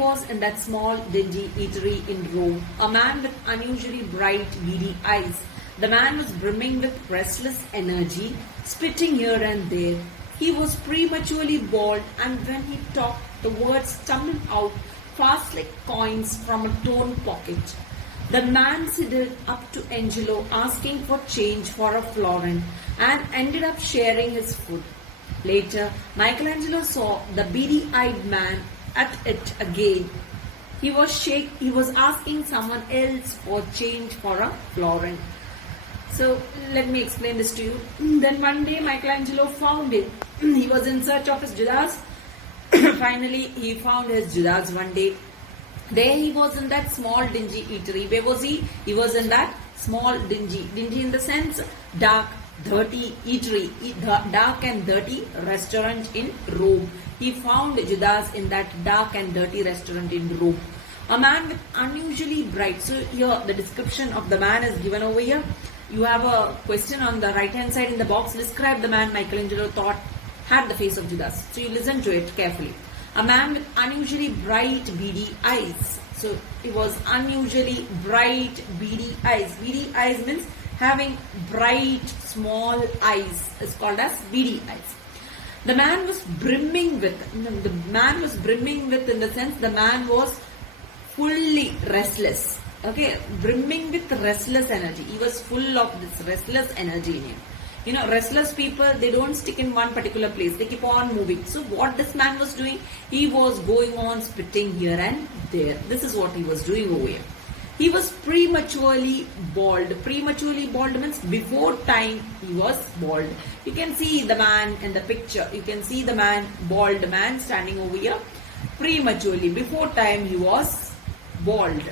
was in that small, dingy eatery in Rome, a man with unusually bright, beady eyes. The man was brimming with restless energy, spitting here and there. He was prematurely bald, and when he talked, the words tumbled out fast like coins from a torn pocket. The man sidled up to Angelo asking for change for a florin and ended up sharing his food. Later, Michelangelo saw the beady-eyed man at it again. He was asking someone else for change for a florin. So let me explain this to you. Then one day Michelangelo found it. He was in search of his Judas. Finally, he found his Judas one day. There he was in that small dingy eatery. Where was he? He was in that small dingy in the sense dark, dirty eatery, dark and dirty restaurant in Rome. He found Judas in that dark and dirty restaurant in Rome. A man with unusually bright. So here the description of the man is given over here. You have a question on the right hand side in the box. Describe the man Michelangelo thought had the face of Judas. So you listen to it carefully. A man with unusually bright, beady eyes. So it was unusually bright, beady eyes. Beady eyes means having bright, small eyes is called as beady eyes. The man was brimming with, in the sense the man was fully restless. Okay, brimming with restless energy. He was full of this restless energy in him. You know, restless people, they don't stick in one particular place. They keep on moving. So what this man was doing, he was going on spitting here and there. This is what he was doing over here. He was prematurely bald. Prematurely bald means before time he was bald. You can see the man in the picture. You can see the man, bald man standing over here. Prematurely, before time he was bald.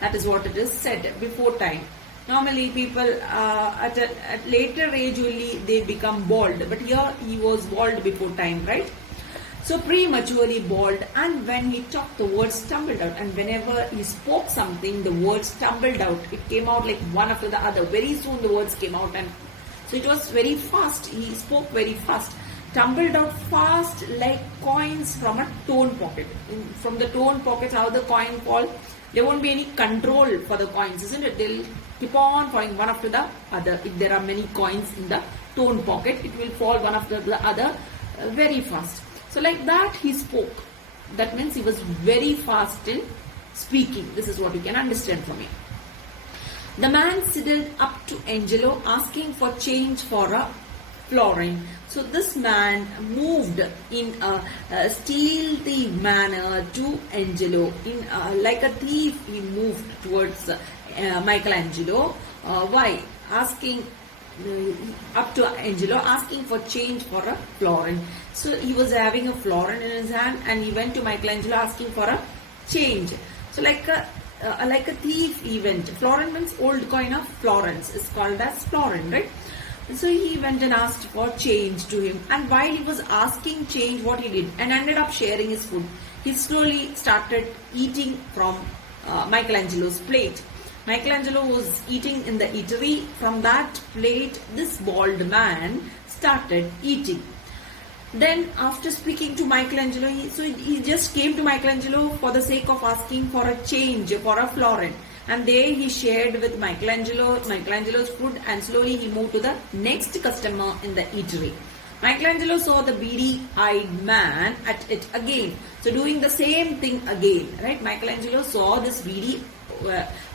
That is what it is said, before time. Normally people at later age only they become bald, but here he was bald before time, right? So prematurely bald, and when he talked the words stumbled out, and whenever he spoke something the words stumbled out. It came out like one after the other. Very soon the words came out, and so it was very fast. He spoke very fast. Tumbled out fast like coins from a torn pocket. From the torn pocket, how the coin fall, there won't be any control for the coins, isn't it? They'll keep on falling one after the other. If there are many coins in the torn pocket, it will fall one after the other very fast. So like that he spoke. That means he was very fast in speaking. This is what you can understand from here. The man sidled up to Angelo asking for change for a florin. So this man moved in a stealthy manner to Angelo. Like a thief he moved towards Michelangelo. Why? Asking up to Angelo, asking for change for a florin. So he was having a florin in his hand, and he went to Michelangelo asking for a change. So like a thief he went. Florin means old coin of Florence. It's called as florin, right? So he went and asked for change to him, and while he was asking change, what he did, and ended up sharing his food, he slowly started eating from Michelangelo's plate. Michelangelo was eating in the eatery. From that plate, this bald man started eating. Then after speaking to Michelangelo, he just came to Michelangelo for the sake of asking for a change, for a florin. And there he shared with Michelangelo's food, and slowly he moved to the next customer in the eatery. Michelangelo saw the beady-eyed man at it again. So doing the same thing again, right? Michelangelo saw this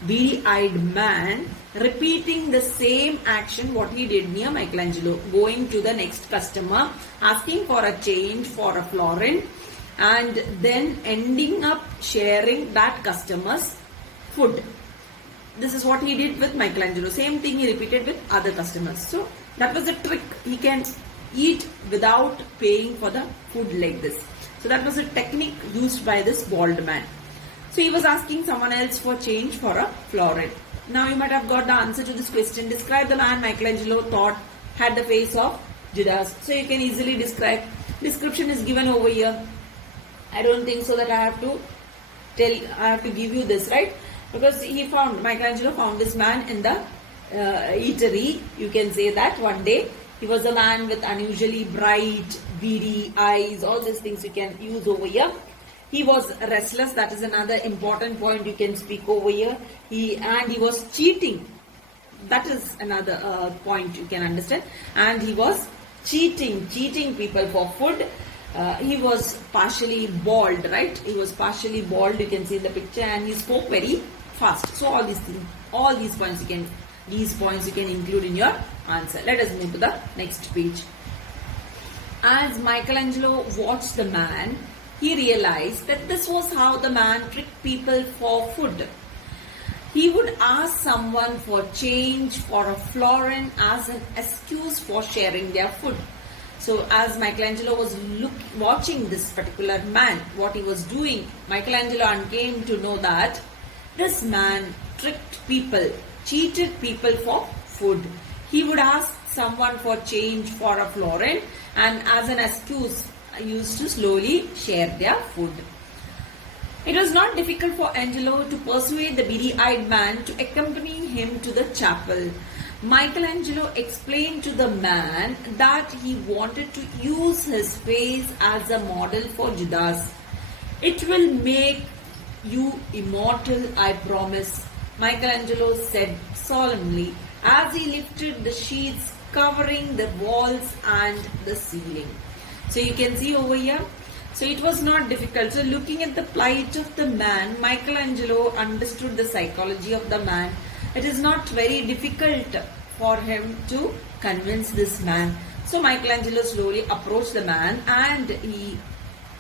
beady-eyed man repeating the same action what he did near Michelangelo, going to the next customer, asking for a change for a florin, and then ending up sharing that customer's food. This is what he did with Michelangelo. Same thing he repeated with other customers. So that was the trick. He can eat without paying for the food like this. So that was a technique used by this bald man. So he was asking someone else for change for a florin. Now you might have got the answer to this question. Describe the man Michelangelo thought had the face of Judas. So you can easily describe. Description is given over here. I don't think so that I have to give you this, right? Because Michelangelo found this man in the eatery. You can say that one day he was a man with unusually bright, beady eyes. All these things you can use over here. He was restless. That is another important point you can speak over here. He was cheating. That is another point you can understand. And he was cheating people for food. He was partially bald, right? He was partially bald. You can see in the picture, and he spoke very fast. So all these points you can include in your answer. Let us move to the next page. As Michelangelo watched the man, he realized that this was how the man tricked people for food. He would ask someone for change for a florin as an excuse for sharing their food. So as Michelangelo was watching this particular man, what he was doing, Michelangelo came to know that this man tricked people, cheated people for food. He would ask someone for change for a florin and as an excuse used to slowly share their food. It was not difficult for Angelo to persuade the beady-eyed man to accompany him to the chapel. Michelangelo explained to the man that he wanted to use his face as a model for Judas. It will make you immortal, I promise, Michelangelo said solemnly as he lifted the sheets covering the walls and the ceiling. So you can see over here. So it was not difficult. So looking at the plight of the man, Michelangelo understood the psychology of the man. It is not very difficult for him to convince this man. So Michelangelo slowly approached the man and he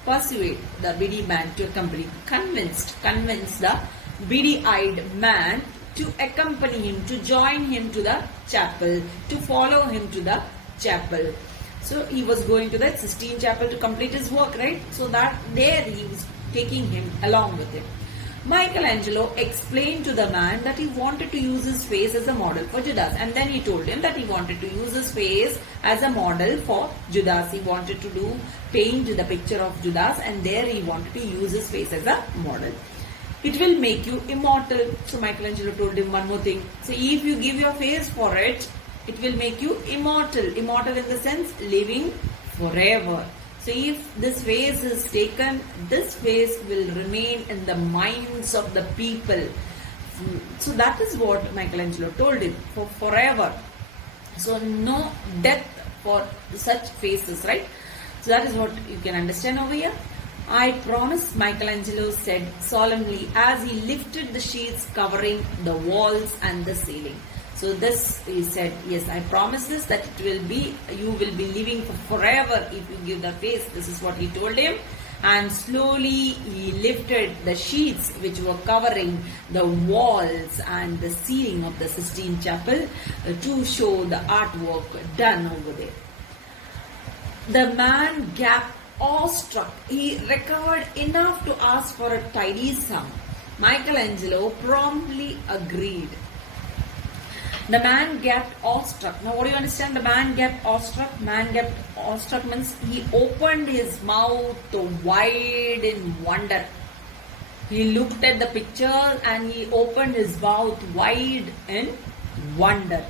persuaded the beady man to accompany, convinced the beady-eyed man to accompany him, to join him to the chapel, to follow him to the chapel. So he was going to the Sistine Chapel to complete his work, right? So that there he was taking him along with him. Michelangelo explained to the man that he wanted to use his face as a model for Judas. And then he told him that he wanted to use his face as a model for Judas. He wanted to paint the picture of Judas and there he wanted to use his face as a model. It will make you immortal. So Michelangelo told him one more thing. So if you give your face for it, it will make you immortal. Immortal in the sense living forever. So if this face is taken, this face will remain in the minds of the people. So that is what Michelangelo told him, for forever. So no death for such faces, right? So that is what you can understand over here. I promise, Michelangelo said solemnly as he lifted the sheets covering the walls and the ceiling. So this he said, yes, I promise this, that you will be living for forever if you give the face. This is what he told him. And slowly he lifted the sheets which were covering the walls and the ceiling of the Sistine Chapel to show the artwork done over there. The man gaped awestruck. He recovered enough to ask for a tidy sum. Michelangelo promptly agreed. The man gaped awestruck. Now what do you understand? The man gaped awestruck. Man gaped awestruck means he opened his mouth wide in wonder. He looked at the picture and he opened his mouth wide in wonder.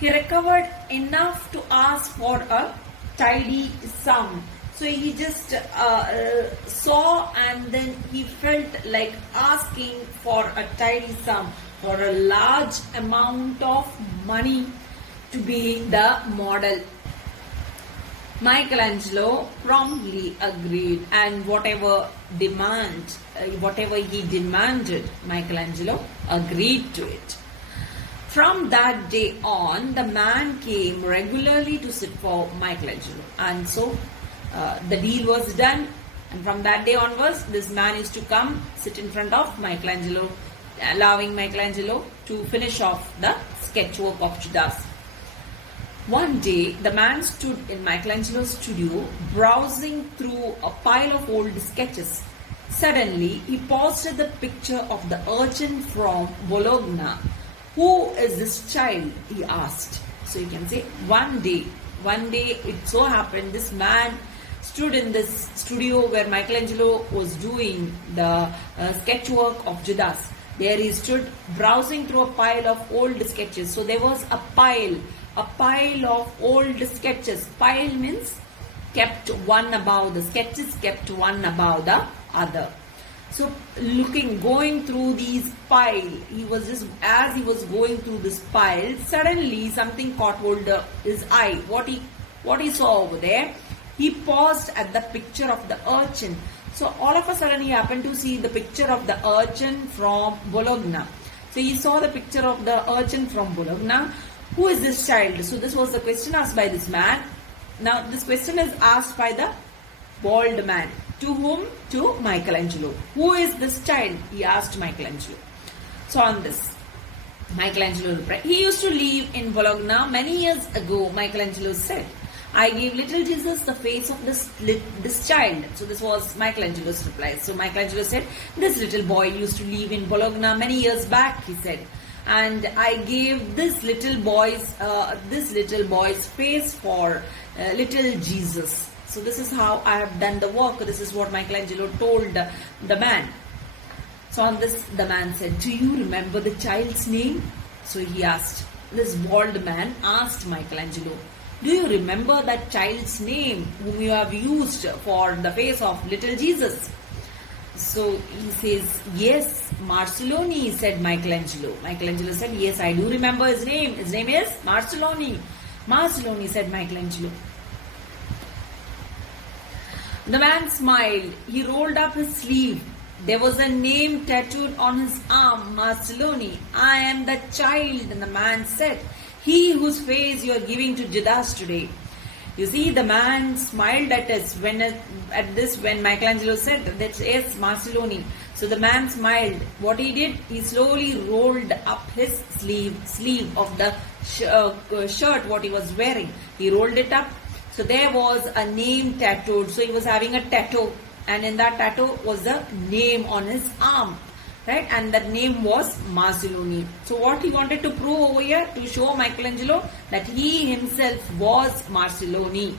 He recovered enough to ask for a tidy sum. So he just saw and then he felt like asking for a tidy sum, for a large amount of money to be the model. Michelangelo promptly agreed, and whatever he demanded, Michelangelo agreed to it. From that day on, the man came regularly to sit for Michelangelo, and so the deal was done, and from that day onwards, this man is to come sit in front of Michelangelo, allowing Michelangelo to finish off the sketchwork of Judas. One day, the man stood in Michelangelo's studio browsing through a pile of old sketches. Suddenly, he paused at the picture of the urchin from Bologna. Who is this child? He asked. So you can say, one day it so happened this man stood in this studio where Michelangelo was doing the sketchwork of Judas. There he stood browsing through a pile of old sketches. So there was a pile of old sketches. Pile means kept one above, the sketches kept one above the other. So going through these pile, as he was going through this pile, suddenly something caught hold of his eye. What he saw over there, he paused at the picture of the urchin. So all of a sudden he happened to see the picture of the urchin from Bologna. So he saw the picture of the urchin from Bologna. Who is this child? So this was the question asked by this man. Now this question is asked by the bald man. To whom? To Michelangelo. Who is this child? He asked Michelangelo. So on this, Michelangelo replied, he used to live in Bologna many years ago, Michelangelo said. I gave little Jesus the face of this child. So this was Michelangelo's reply. So Michelangelo said, this little boy used to live in Bologna many years back, he said. And I gave this little boy's face for little Jesus. So this is how I have done the work. This is what Michelangelo told the man. So on this, the man said, do you remember the child's name? So he asked, this bald man asked Michelangelo, do you remember that child's name whom you have used for the face of little Jesus? So he says, yes, Marcelloni, said Michelangelo. Michelangelo said, yes, I do remember his name. His name is Marcelloni. Marcelloni, said Michelangelo. The man smiled. He rolled up his sleeve. There was a name tattooed on his arm, Marcelloni. I am the child, and the man said, he whose face you are giving to Judas today. You see, the man smiled at us when Michelangelo said that yes, Marcelloni. So the man smiled. What he did, he slowly rolled up his sleeve of the shirt what he was wearing. He rolled it up. So there was a name tattooed. So he was having a tattoo, and in that tattoo was the name on his arm. Right, and that name was Marcelloni. So what he wanted to prove over here, to show Michelangelo that he himself was Marcelloni.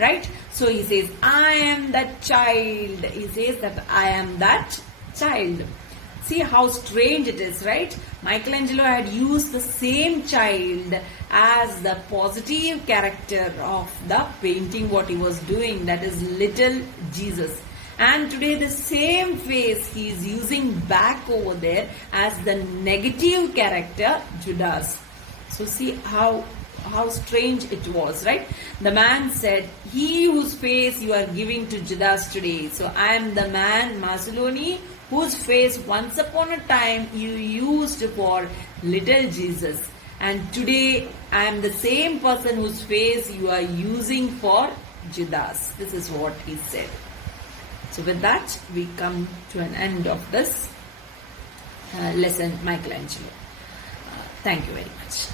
Right, so he says, I am that child. He says that I am that child. See how strange it is, right? Michelangelo had used the same child as the positive character of the painting what he was doing, that is little Jesus. And today the same face he is using back over there as the negative character Judas. So see how strange it was, right? The man said, he whose face you are giving to Judas today. So I am the man, Marcelloni, whose face once upon a time you used for little Jesus. And today I am the same person whose face you are using for Judas. This is what he said. So with that, we come to an end of this lesson, Michelangelo. Thank you very much.